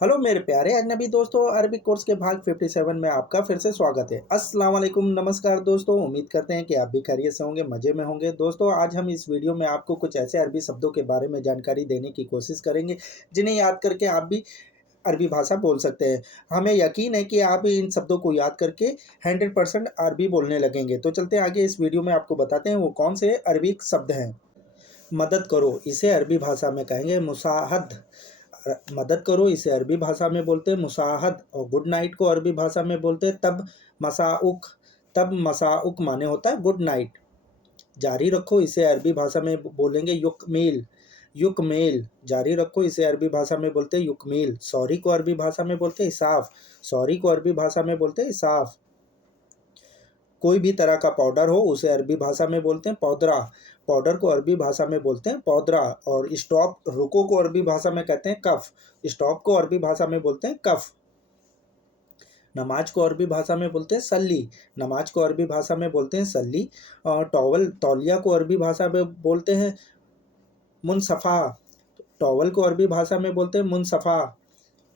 Hello मेरे प्यारे अजनबी दोस्तों, अरबिक कोर्स के भाग 57 में आपका फिर से स्वागत है। अस्सलाम वालेकुम, नमस्कार दोस्तों। उम्मीद करते हैं कि आप भी खैरियत से होंगे, मज़े में होंगे। दोस्तों, आज हम इस वीडियो में आपको कुछ ऐसे अरबी शब्दों के बारे में जानकारी देने की कोशिश करेंगे जिन्हें याद करके आप भी अरबी भाषा बोल सकते हैं। हमें यकीन है कि आप इन शब्दों को याद करके 100% अरबी बोलने लगेंगे। तो चलते हैं आगे, इस वीडियो में आपको बताते हैं वो कौन से अरबिक शब्द हैं। मदद करो, इसे अरबी भाषा में कहेंगे मुसाहद। मदद करो, इसे अरबी भाषा में बोलते हैं मुसाहद। और गुड नाइट को अरबी भाषा में बोलते हैं तब मसाउक। तब मसाउक माने होता है गुड नाइट। जारी रखो, इसे अरबी भाषा में बोलेंगे युकमील। युकमील, जारी रखो, इसे अरबी भाषा में बोलते हैं युकमील। सॉरी को अरबी भाषा में बोलते हैं इसाफ। सॉरी को अरबी भाषा में बोलते हैं इसाफ। कोई भी तरह का पाउडर हो उसे अरबी भाषा में बोलते हैं पौदरा। पाउडर को अरबी भाषा में बोलते हैं पौदरा। और स्टॉप, रुको को अरबी भाषा में कहते हैं कफ। स्टॉप को अरबी भाषा में बोलते हैं कफ। नमाज को अरबी भाषा में बोलते हैं सल्ली। नमाज को अरबी भाषा में बोलते हैं सल्ली। और टॉवल, तौलिया को अरबी भाषा में बोलते हैं मुनसफ़ा। टॉवल को अरबी भाषा में बोलते हैं मुनसफ़ा।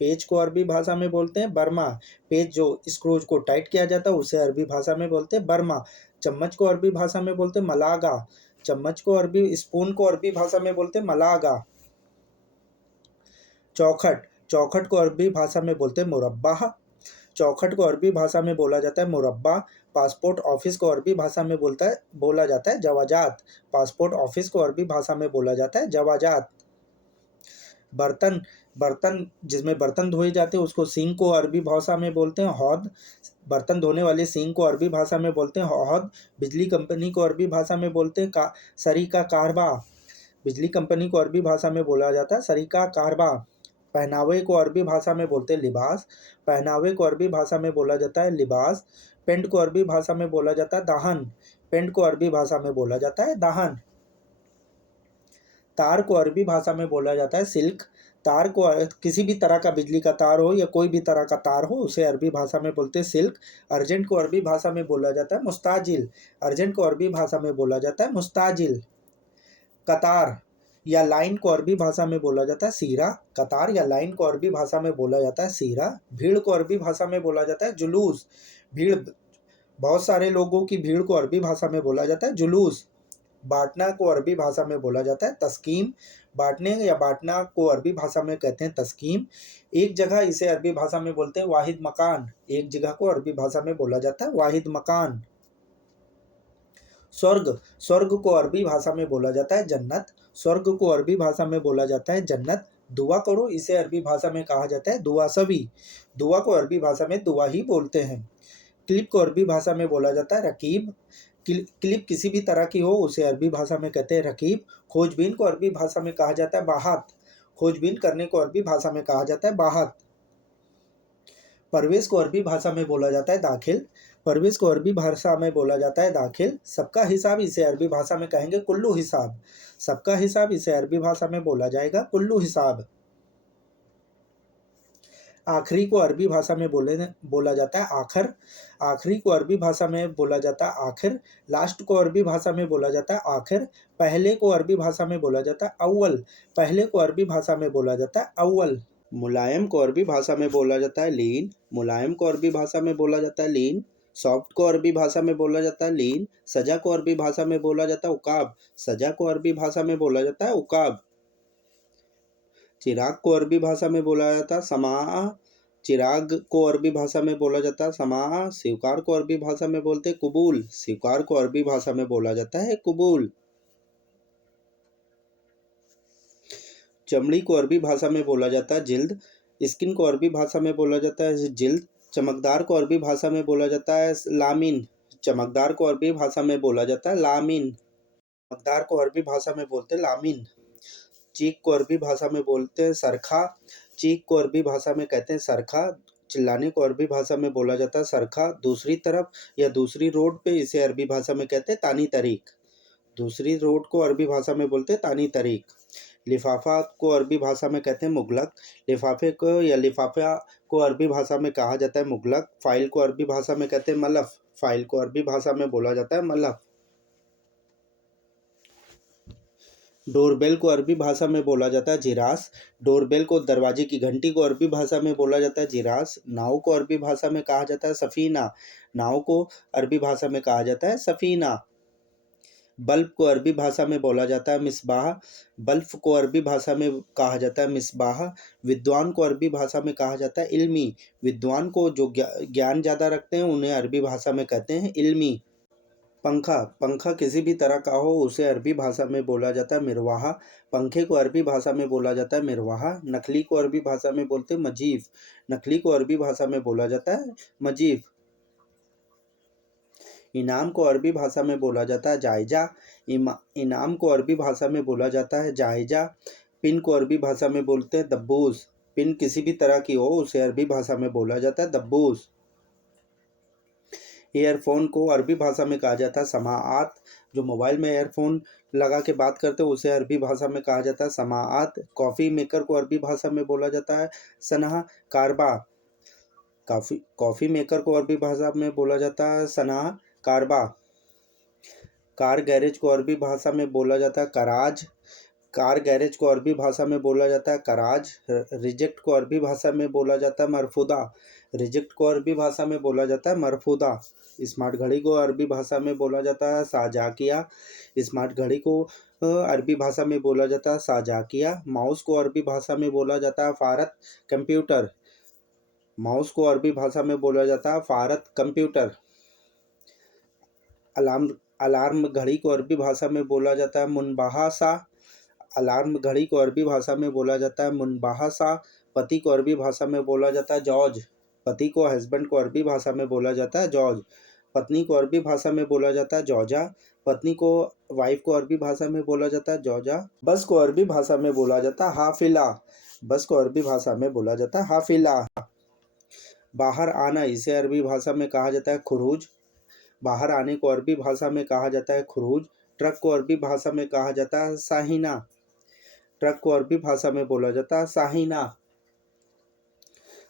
पेज को अरबी भाषा में बोलते हैं बर्मा। पेज जो स्क्रूज को टाइट किया जाता है उसे अरबी भाषा में बोलते हैं बर्मा। चम्मच को अरबी भाषा में बोलते हैं मलागा। चम्मच को अरबी, स्पून को अरबी भाषा में बोलते हैं मलागा। चौखट, चौखट को अरबी भाषा में बोलते हैं मुरब्बा। चौखट को अरबी भाषा में बोला जाता है मुरब्बा। पासपोर्ट ऑफिस को अरबी भाषा में बोला जाता है जवाजात। पासपोर्ट ऑफिस को अरबी भाषा में बोला जाता है जवाजात। बर्तन, बर्तन जिसमें बर्तन धोए जाते हैं उसको सिंक को अरबी भाषा में बोलते हैं हौद। बर्तन धोने वाले सिंक को अरबी भाषा में बोलते हैं हौद। बिजली कंपनी को अरबी भाषा में बोलते हैं सरीका कारबा। बिजली कंपनी को अरबी भाषा में बोला जाता है सरीका कारबा। पहनावे को अरबी भाषा में बोलते हैं लिबास। पहनावे को अरबी भाषा में बोला जाता है लिबास। पेंट को अरबी भाषा में बोला जाता है दाहन। पेंट को अरबी भाषा में बोला जाता है दाहन। तार को अरबी भाषा में बोला जाता है सिल्क। तार को, किसी भी तरह का बिजली का तार हो या कोई भी तरह का तार हो उसे अरबी भाषा में बोलते हैं सिल्क। अर्जेंट को अरबी भाषा में बोला जाता है मुस्ताजिल। अर्जेंट को अरबी भाषा में बोला जाता है मुस्ताजिल। कतार या लाइन को अरबी भाषा में बोला जाता है सीरा। कतार या लाइन को अरबी भाषा में बोला जाता है सीरा। भीड़ को अरबी भाषा में बोला जाता है जुलूस। भीड़, बहुत सारे लोगों की भीड़ को अरबी भाषा में बोला जाता है जुलूस। बांटना को अरबी भाषा में बोला जाता है तस्कीम। बांटने या बांटना को अरबी भाषा में कहते हैं तस्कीम। एक जगह, इसे अरबी भाषा में बोलते हैं वाहिद मकान। एक जगह को अरबी भाषा में बोला जाता है वाहिद मकान। स्वर्ग, स्वर्ग को अरबी भाषा में बोला जाता है जन्नत। स्वर्ग को अरबी भाषा में बोला जाता है जन्नत। दुआ करो, इसे अरबी भाषा में कहा जाता है दुआ सवी। दुआ को अरबी भाषा में दुआ ही बोलते हैं। क्लिप को अरबी भाषा में बोला जाता है रकीब। क्लिप किसी भी तरह की हो उसे अरबी भाषा में कहते हैं रकीब। खोजबीन को अरबी भाषा में कहा जाता है बाहत। खोजबीन करने को अरबी भाषा में कहा जाता है बाहत। परवेश को अरबी भाषा में बोला जाता है दाखिल। परवेश को अरबी भाषा में बोला जाता है दाखिल। सबका हिसाब, इसे अरबी भाषा में कहेंगे कुल्लू हिसाब। सबका हिसाब, इसे अरबी भाषा में बोला जाएगा कुल्लू हिसाब। आखिरी को अरबी भाषा में बोला जाता है आखिर। आखिरी को अरबी भाषा में बोला जाता है आखिर। लास्ट को अरबी भाषा में बोला जाता है आखिर। पहले को अरबी भाषा में बोला जाता है अव्वल। पहले को अरबी भाषा में बोला जाता है अव्वल। मुलायम को अरबी भाषा में बोला जाता है लीन। मुलायम को अरबी भाषा में बोला जाता है लीन। सॉफ्ट को अरबी भाषा में बोला जाता है लीन। सजा को अरबी भाषा में बोला जाता है उकाब। सजा को अरबी भाषा में बोला जाता है उकाब। चिराग को अरबी भाषा में बोला जाता है समा। चिराग को अरबी भाषा में बोला जाता है समा। स्वीकार को अरबी भाषा में बोलते हैं कुबूल। स्वीकार को अरबी भाषा में बोला जाता है कुबूल। चमड़ी को अरबी भाषा में बोला जाता है जिल्द। स्किन को अरबी भाषा में बोला जाता है जिल्द। चमकदार को अरबी भाषा में बोला जाता है लामिन। चमकदार को अरबी भाषा में बोला जाता है लामिन। चमकदार को अरबी भाषा में बोलते हैं लामिन। चीख को अरबी भाषा में बोलते हैं सरखा। चीख को अरबी भाषा में कहते हैं सरखा। चिल्लाने को अरबी भाषा में बोला जाता है सरखा। दूसरी तरफ या दूसरी रोड पे, इसे अरबी भाषा में कहते हैं तानी तरीक। दूसरी रोड को अरबी भाषा में बोलते हैं तानी तरीक। लिफाफा को अरबी भाषा में कहते हैं मुगलक। लिफाफे को या लिफाफा को अरबी भाषा में कहा जाता है मुगलक। फाइल को अरबी भाषा में कहते हैं मलफ। फाइल को अरबी भाषा में बोला जाता है मलफ। डोरबेल को अरबी भाषा में बोला जाता है जिरास। डोरबेल को, दरवाजे की घंटी को अरबी भाषा में बोला जाता है जिरास। नाव को अरबी भाषा में कहा जाता है सफ़ीना। नाव को अरबी भाषा में कहा जाता है सफ़ीना। बल्ब को अरबी भाषा में बोला जाता है मिसबाह। बल्ब को अरबी भाषा में कहा जाता है मिसबाह। विद्वान को अरबी भाषा में कहा जाता है इल्मी। विद्वान को जो ज्ञान ज़्यादा रखते हैं उन्हें अरबी भाषा में कहते हैं इल्मी। पंखा, पंखा किसी भी तरह का हो उसे अरबी भाषा में बोला जाता है मिरवाहा। पंखे को अरबी भाषा में बोला जाता है मिरवाहा। नखली को अरबी भाषा में बोलते हैं मजीफ। नखली को अरबी भाषा में बोला जाता है मजीफ। इनाम को अरबी भाषा में बोला जाता है जायजा। इनाम को अरबी भाषा में बोला जाता है जायजा। पिन को अरबी भाषा में बोलते हैं दब्बूस। पिन किसी भी तरह की हो उसे अरबी भाषा में बोला जाता है दब्बूस। ईयरफोन को अरबी भाषा में कहा जाता है समाआत। जो मोबाइल में ईयरफोन लगा के बात करते हैं उसे अरबी भाषा में कहा जाता है समाआत। कॉफ़ी मेकर को अरबी भाषा में बोला जाता है सनहा कारबा। कॉफ़ी मेकर को अरबी भाषा में बोला जाता है सनहा कारबा। कार गैरेज को अरबी भाषा में बोला जाता है कराज। कार गैरेज को अरबी भाषा में बोला जाता है कराज। रिजेक्ट को अरबी भाषा में बोला जाता है मरफूदा। रिजेक्ट को अरबी भाषा में बोला जाता है मरफूदा। स्मार्ट घड़ी को अरबी भाषा में बोला जाता है साजाकिया। स्मार्ट घड़ी को अरबी भाषा में बोला जाता है साजाकिया। माउस को अरबी भाषा में बोला जाता है फ़ारत कंप्यूटर। माउस को अरबी भाषा में बोला जाता है फ़ारत कंप्यूटर। अलार्म घड़ी को अरबी भाषा में बोला जाता है मुनबाहासा। अलार्म घड़ी को अरबी भाषा में बोला जाता है मुनबाहासा। पति को अरबी भाषा में बोला जाता है जॉर्ज। पति को, हस्बैंड को अरबी भाषा में बोला जाता है जॉर्ज। पत्नी को अरबी भाषा में बोला जाता है जौजा। पत्नी को, वाइफ को अरबी भाषा में बोला जाता है जौजा। बस को अरबी भाषा में बोला जाता है हाफिला। बस को अरबी भाषा में बोला जाता है हाफिला। बाहर आना, इसे अरबी भाषा में कहा जाता है खुरूज। बाहर आने को अरबी भाषा में कहा जाता है खुरूज। ट्रक को अरबी भाषा में कहा जाता है साहिना। ट्रक को अरबी भाषा में बोला जाता है साहिना।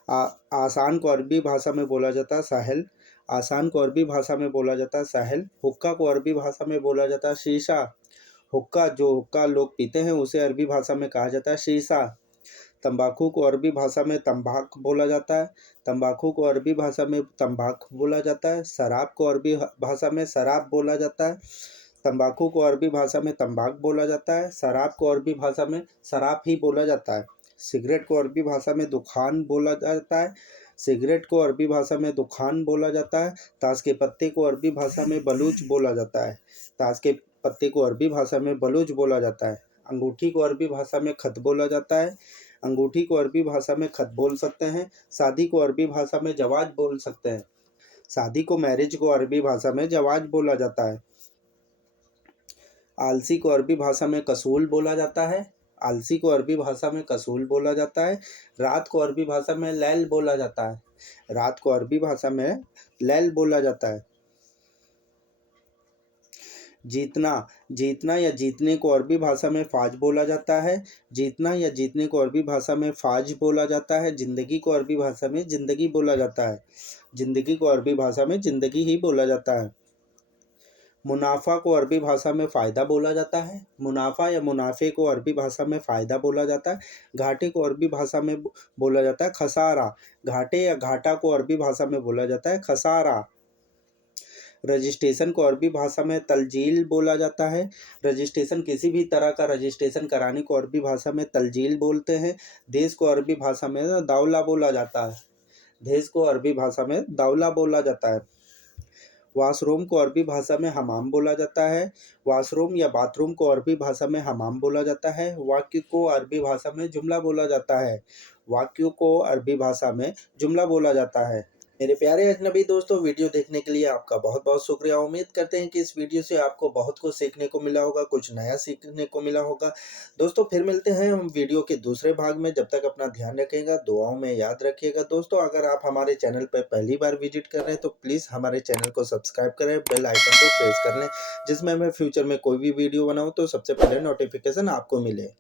आसान को अरबी भाषा में बोला जाता है साहिल। आसान को अरबी भाषा में बोला जाता है साहिल। हुक्का को अरबी भाषा में बोला जाता है शीशा। हुक्का, जो हुक्का लोग पीते हैं उसे अरबी भाषा में कहा जाता है शीशा। तंबाकू को अरबी भाषा में तंबाक बोला जाता है। तंबाकू को अरबी भाषा में तंबाक बोला जाता है। शराब को अरबी भाषा में शराब बोला जाता है। तंबाकू को अरबी भाषा में तंबाक बोला जाता है। शराब को अरबी भाषा में शराब ही बोला जाता है। सिगरेट को अरबी भाषा में दुखान बोला जाता है। सिगरेट को अरबी भाषा में दुखान बोला जाता है। ताश के पत्ते को अरबी भाषा में बलूच बोला जाता है। ताश के पत्ते को अरबी भाषा में बलूच बोला जाता है। अंगूठी को अरबी भाषा में खत बोला जाता है। अंगूठी को अरबी भाषा में खत बोल सकते हैं। शादी को अरबी भाषा में जवाज बोल सकते हैं। शादी को, मैरिज को अरबी भाषा में जवाज बोला जाता है। आलसी को अरबी भाषा में कसूल बोला जाता है। आलसी को अरबी भाषा में कसूल बोला जाता है। रात को अरबी भाषा में लैल बोला जाता है। रात को अरबी भाषा में लैल बोला जाता है। जीतना, जीतना या जीतने को अरबी भाषा में फाज बोला जाता है। जीतना या जीतने को अरबी भाषा में फाज बोला जाता है। जिंदगी को अरबी भाषा में जिंदगी बोला जाता है। जिंदगी को अरबी भाषा में जिंदगी ही बोला जाता है। मुनाफा को अरबी भाषा में फ़ायदा बोला जाता है। मुनाफा या मुनाफे को अरबी भाषा में फ़ायदा बोला जाता है। घाटे को अरबी भाषा में बोला जाता है खसारा। घाटे या घाटा को अरबी भाषा में बोला जाता है खसारा। रजिस्ट्रेशन को अरबी भाषा में तलजील बोला जाता है। रजिस्ट्रेशन, किसी भी तरह का रजिस्ट्रेशन कराने को अरबी भाषा में तलजील बोलते हैं। देश को अरबी भाषा में दौला बोला जाता है। देश को अरबी भाषा में दौला बोला जाता है। वॉशरूम को अरबी भाषा में हमाम बोला जाता है। वॉशरूम या बाथरूम को अरबी भाषा में हमाम बोला जाता है। वाक्य को अरबी भाषा में जुमला बोला जाता है। वाक्यों को अरबी भाषा में जुमला बोला जाता है। मेरे प्यारे अजनबी दोस्तों, वीडियो देखने के लिए आपका बहुत बहुत शुक्रिया। उम्मीद करते हैं कि इस वीडियो से आपको बहुत कुछ सीखने को मिला होगा, कुछ नया सीखने को मिला होगा। दोस्तों फिर मिलते हैं हम वीडियो के दूसरे भाग में। जब तक अपना ध्यान रखिएगा, दुआओं में याद रखिएगा। दोस्तों अगर आप हमारे चैनल पर पहली बार विजिट कर रहे हैं तो प्लीज़ हमारे चैनल को सब्सक्राइब करें, बेल आइकन को प्रेस कर लें, जिसमें मैं फ्यूचर में कोई भी वीडियो बनाऊँ तो सबसे पहले नोटिफिकेशन आपको मिले।